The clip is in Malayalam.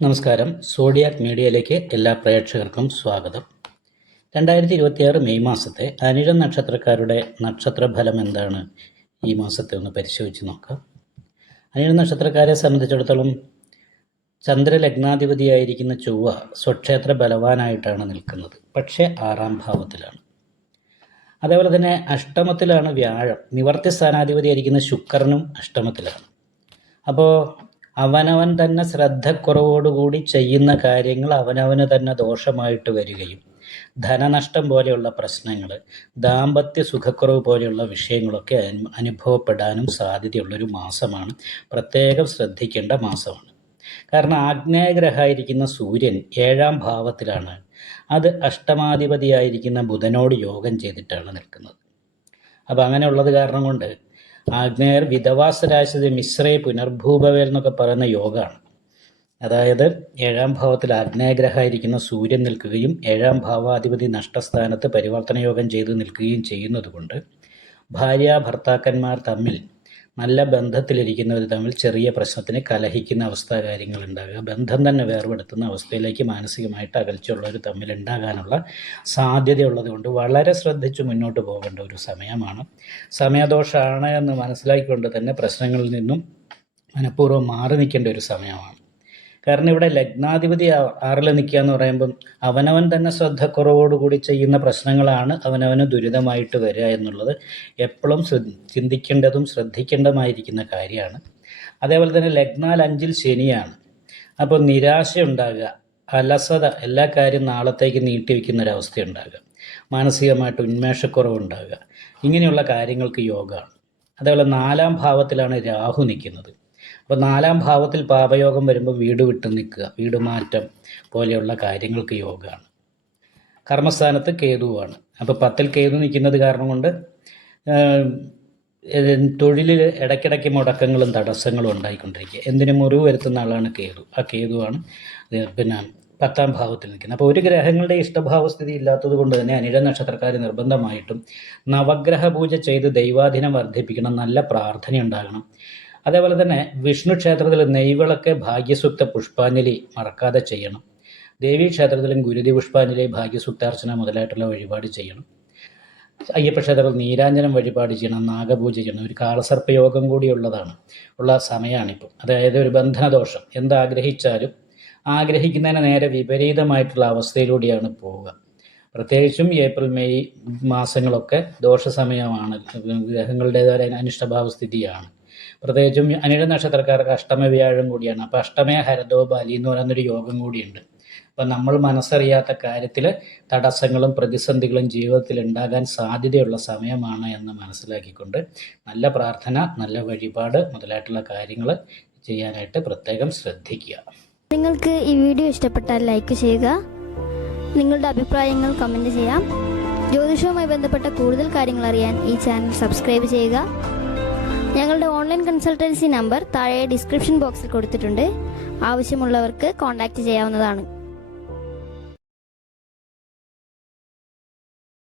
നമസ്കാരം. സോഡിയാക് മീഡിയയിലേക്ക് എല്ലാ പ്രേക്ഷകർക്കും സ്വാഗതം. 2026 മെയ് മാസത്തെ അനിഴം നക്ഷത്രക്കാരുടെ നക്ഷത്രഫലം എന്താണ് ഈ മാസത്തെ ഒന്ന് പരിശോധിച്ച് നോക്കാം. അനിഴം നക്ഷത്രക്കാരെ സംബന്ധിച്ചിടത്തോളം ചന്ദ്രലഗ്നാധിപതിയായിരിക്കുന്ന ചൊവ്വ സ്വക്ഷേത്ര ബലവാനായിട്ടാണ് നിൽക്കുന്നത്. പക്ഷേ 6-ാം ഭാവത്തിലാണ്. അതേപോലെ തന്നെ അഷ്ടമത്തിലാണ് വ്യാഴം. നിവർത്തി സ്ഥാനാധിപതിയായിരിക്കുന്ന ശുക്രനും അഷ്ടമത്തിലാണ്. അപ്പോൾ അവനവൻ തന്നെ ശ്രദ്ധക്കുറവോടുകൂടി ചെയ്യുന്ന കാര്യങ്ങൾ അവനവന് തന്നെ ദോഷമായിട്ട് വരികയും ധനനഷ്ടം പോലെയുള്ള പ്രശ്നങ്ങൾ, ദാമ്പത്യ സുഖക്കുറവ് പോലെയുള്ള വിഷയങ്ങളൊക്കെ അനുഭവപ്പെടാനും സാധ്യതയുള്ളൊരു മാസമാണ്. പ്രത്യേകം ശ്രദ്ധിക്കേണ്ട മാസമാണ്. കാരണം ആഗ്നേയഗ്രഹമായിരിക്കുന്ന സൂര്യൻ 7-ാം ഭാവത്തിലാണ്. അത് അഷ്ടമാധിപതിയായിരിക്കുന്ന ബുധനോട് യോഗം ചെയ്തിട്ടാണ് നിൽക്കുന്നത്. അപ്പോൾ അങ്ങനെയുള്ളത് കാരണം കൊണ്ട് ആഗ്നേയർ വിധവാസരാശി മിശ്രേ പുനർഭൂപവേൽ എന്നൊക്കെ പറയുന്ന യോഗമാണ്. അതായത് 7-ാം ഭാവത്തിൽ ആഗ്നേയഗ്രഹമായിരിക്കുന്ന സൂര്യൻ നിൽക്കുകയും 7-ാം ഭാവാധിപതി നഷ്ടസ്ഥാനത്ത് പരിവർത്തന യോഗം ചെയ്ത് നിൽക്കുകയും ചെയ്യുന്നത് കൊണ്ട് ഭാര്യ ഭർത്താക്കന്മാർ തമ്മിൽ നല്ല ബന്ധത്തിലിരിക്കുന്നവർ തമ്മിൽ ചെറിയ പ്രശ്നത്തിന് കലഹിക്കുന്ന അവസ്ഥ കാര്യങ്ങൾ ഉണ്ടാകുക, ബന്ധം തന്നെ വേർപെടുത്തുന്ന അവസ്ഥയിലേക്ക് മാനസികമായിട്ട് അകൽച്ചയുള്ളവർ തമ്മിൽ ഉണ്ടാകാനുള്ള സാധ്യതയുള്ളത് കൊണ്ട് വളരെ ശ്രദ്ധിച്ച് മുന്നോട്ട് പോകേണ്ട ഒരു സമയമാണ്. സമയദോഷമാണ് എന്ന് മനസ്സിലാക്കിക്കൊണ്ട് തന്നെ പ്രശ്നങ്ങളിൽ നിന്നും മനഃപൂർവ്വം മാറി നിൽക്കേണ്ട ഒരു സമയമാണ്. കാരണം ഇവിടെ ലഗ്നാധിപതി 6-ൽ നിൽക്കുക എന്ന് പറയുമ്പം അവനവൻ തന്നെ ശ്രദ്ധക്കുറവോടുകൂടി ചെയ്യുന്ന പ്രശ്നങ്ങളാണ് അവനവന് ദുരിതമായിട്ട് വരിക എന്നുള്ളത് എപ്പോഴും ചിന്തിക്കേണ്ടതും ശ്രദ്ധിക്കേണ്ടതുമായിരിക്കുന്ന കാര്യമാണ്. അതേപോലെ തന്നെ ലഗ്നാൽ 5-ൽ ശനിയാണ്. അപ്പോൾ നിരാശയുണ്ടാകുക, അലസത, എല്ലാ കാര്യം നാളത്തേക്ക് നീട്ടിവെക്കുന്ന ഒരവസ്ഥയുണ്ടാകുക, മാനസികമായിട്ട് ഉന്മേഷക്കുറവുണ്ടാകുക, ഇങ്ങനെയുള്ള കാര്യങ്ങൾക്ക് യോഗമാണ്. അതേപോലെ 4-ാം ഭാവത്തിലാണ് രാഹു നിൽക്കുന്നത്. അപ്പോൾ 4-ാം ഭാവത്തിൽ പാപയോഗം വരുമ്പോൾ വീട് വിട്ട് നിൽക്കുക, വീട് മാറ്റം പോലെയുള്ള കാര്യങ്ങൾക്ക് യോഗമാണ്. കർമ്മസ്ഥാനത്ത് കേതുവാണ്. അപ്പോൾ 10-ൽ കേതു നിൽക്കുന്നത് കാരണം കൊണ്ട് തൊഴിലിൽ ഇടയ്ക്കിടയ്ക്ക് മുടക്കങ്ങളും തടസ്സങ്ങളും ഉണ്ടായിക്കൊണ്ടിരിക്കുക. എന്തിനും മുറിവ് വരുത്തുന്ന ആളാണ് കേതു. ആ കേതുവാണ് 10-ാം ഭാവത്തിൽ നിൽക്കുന്നത്. അപ്പോൾ ഒരു ഗ്രഹങ്ങളുടെ ഇഷ്ടഭാവസ്ഥിതി ഇല്ലാത്തത് കൊണ്ട് തന്നെ അനിഴ നക്ഷത്രക്കാർ നിർബന്ധമായിട്ടും നവഗ്രഹ പൂജ ചെയ്ത് ദൈവാധീനം വർദ്ധിപ്പിക്കണം, നല്ല പ്രാർത്ഥന ഉണ്ടാകണം. അതേപോലെ തന്നെ വിഷ്ണു ക്ഷേത്രത്തിൽ നെയ്വിളക്ക്, ഭാഗ്യസൂക്ത പുഷ്പാഞ്ജലി മറക്കാതെ ചെയ്യണം. ദേവീ ക്ഷേത്രത്തിലും ഗുരുതി പുഷ്പാഞ്ജലി, ഭാഗ്യസൂക്താർച്ചന മുതലായിട്ടുള്ള വഴിപാട് ചെയ്യണം. അയ്യപ്പ ക്ഷേത്രത്തിൽ നീരാഞ്ജനം വഴിപാട് ചെയ്യണം, നാഗപൂജ ചെയ്യണം. ഒരു കാളസർപ്പയോഗം ഉള്ള സമയമാണിപ്പോൾ. അതായത് ഒരു ബന്ധനദോഷം, എന്താഗ്രഹിച്ചാലും ആഗ്രഹിക്കുന്നതിന് നേരെ വിപരീതമായിട്ടുള്ള അവസ്ഥയിലൂടെയാണ് പോവുക. പ്രത്യേകിച്ചും ഏപ്രിൽ മെയ് മാസങ്ങളൊക്കെ ദോഷസമയമാണ്, ഗ്രഹങ്ങളുടേതായ അനിഷ്ടഭാവസ്ഥിതിയാണ്. പ്രത്യേകിച്ചും അനിഴ നക്ഷത്രക്കാർക്ക് അഷ്ടമവ്യാഴം കൂടിയാണ്. അപ്പോൾ അഷ്ടമയ ഹരദോ ബാലി എന്ന് പറയുന്നൊരു യോഗം കൂടിയുണ്ട്. അപ്പം നമ്മൾ മനസ്സറിയാത്ത കാര്യത്തിൽ തടസ്സങ്ങളും പ്രതിസന്ധികളും ജീവിതത്തിൽ ഉണ്ടാകാൻ സാധ്യതയുള്ള സമയമാണ് എന്ന് മനസ്സിലാക്കിക്കൊണ്ട് നല്ല പ്രാർത്ഥന, നല്ല വഴിപാട് മുതലായിട്ടുള്ള കാര്യങ്ങൾ ചെയ്യാനായിട്ട് പ്രത്യേകം ശ്രദ്ധിക്കുക. നിങ്ങൾക്ക് ഈ വീഡിയോ ഇഷ്ടപ്പെട്ടാൽ ലൈക്ക് ചെയ്യുക, നിങ്ങളുടെ അഭിപ്രായങ്ങൾ കമൻറ്റ് ചെയ്യാം. ജ്യോതിഷവുമായി ബന്ധപ്പെട്ട കൂടുതൽ കാര്യങ്ങൾ അറിയാൻ ഈ ചാനൽ സബ്സ്ക്രൈബ് ചെയ്യുക. ഞങ്ങളുടെ ഓൺലൈൻ കൺസൾട്ടൻസി നമ്പർ താഴെ ഡിസ്ക്രിപ്ഷൻ ബോക്സിൽ കൊടുത്തിട്ടുണ്ട്. ആവശ്യമുള്ളവർക്ക് കോൺടാക്റ്റ് ചെയ്യാവുന്നതാണ്.